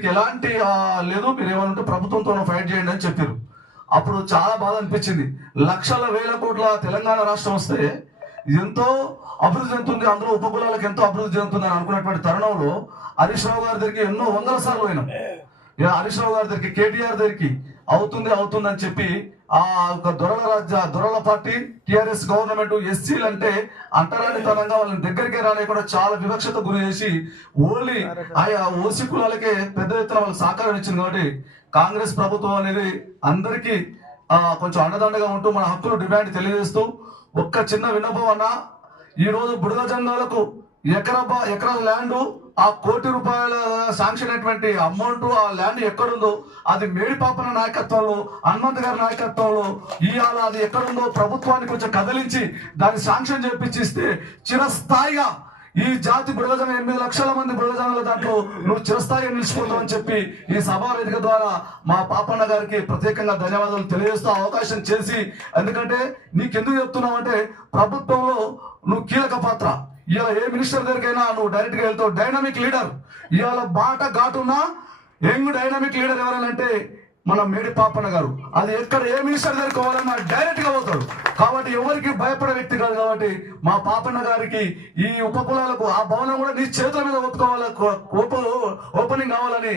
మీకు ఎలాంటి లేదు మీరు ఏమంటే ప్రభుత్వంతో ఫైట్ చేయండి అని చెప్పారు. అప్పుడు చాలా బాధ అనిపించింది. లక్షల వేల కోట్ల తెలంగాణ రాష్ట్రం వస్తే ఎంతో అభివృద్ధి చెందుతుంది అందులో ఉపకులాలకు ఎంతో అభివృద్ధి చెందుతుంది అని అనుకున్నటువంటి తరుణంలో హరీష్ రావు గారి దగ్గరికి ఎన్నో వందల సార్లు పోయినాం. ఇక హరీష్ రావు గారి దగ్గరికి కేటీఆర్ దగ్గరికి అవుతుంది అవుతుంది అని చెప్పి ఆ ఒక దొరల రాజ్య దొరల పార్టీ టిఆర్ఎస్ గవర్నమెంట్ ఎస్సీలు అంటే అంటరానితనంగా వాళ్ళని దగ్గరికి రాలేకుండా చాలా వివక్షత గురి చేసి ఓన్లీ ఆయా ఓసీ కులాలకే పెద్ద ఎత్తున వాళ్ళకి సహకారం ఇచ్చింది కాబట్టి కాంగ్రెస్ ప్రభుత్వం అనేది అందరికీ కొంచెం అండదండగా ఉంటూ మన హక్కులు డిమాండ్ తెలియజేస్తూ ఒక్క చిన్న విన్నపం అన్న ఈరోజు బుడగ జంగాలకు ఎకరా బా- ఎకరా ల్యాండ్ ఆ కోటి రూపాయల శాంక్షన్ అయినటువంటి అమౌంట్ ఆ ల్యాండ్ ఎక్కడుందో అది మేడిపాపన నాయకత్వంలో హనుమంత్ గారి నాయకత్వంలో ఇవాళ అది ఎక్కడుందో ప్రభుత్వానికి కొంచెం కదిలించి దాన్ని శాంక్షన్ చేపించిస్తే చిరస్థాయిగా ఈ జాతి బుడగజన ఎనిమిది లక్షల మంది బుడగజనుల దాంట్లో నువ్వు చిరస్థాయిగా నిలిచిపోతావు అని చెప్పి ఈ సభా వేదిక ద్వారా మా పాపన్న గారికి ప్రత్యేకంగా ధన్యవాదాలు తెలియజేస్తూ అవకాశం చేసి ఎందుకంటే నీకెందుకు చెప్తున్నావు అంటే ప్రభుత్వంలో నువ్వు కీలక పాత్ర. ఇవాళ ఏ మినిస్టర్ దగ్గరికైనా నువ్వు డైరెక్ట్గా వెళ్తావు. డైనమిక్ లీడర్ ఇవాళ బాట ఘాటున్నా యంగ్ డైనమిక్ లీడర్ ఎవరైనా మన మేడి పాపన్న గారు. అది ఎక్కడ ఏ మినిస్టర్ దగ్గరికి పోవాలన్నా డైరెక్ట్గా పోతాడు. కాబట్టి ఎవరికి భయపడే వ్యక్తి కాదు కాబట్టి మా పాపన్న గారికి ఈ ఉపకులాలకు ఆ భవనం కూడా నీ చేతుల మీద ఒప్పుకోవాలి ఓపెనింగ్ కావాలని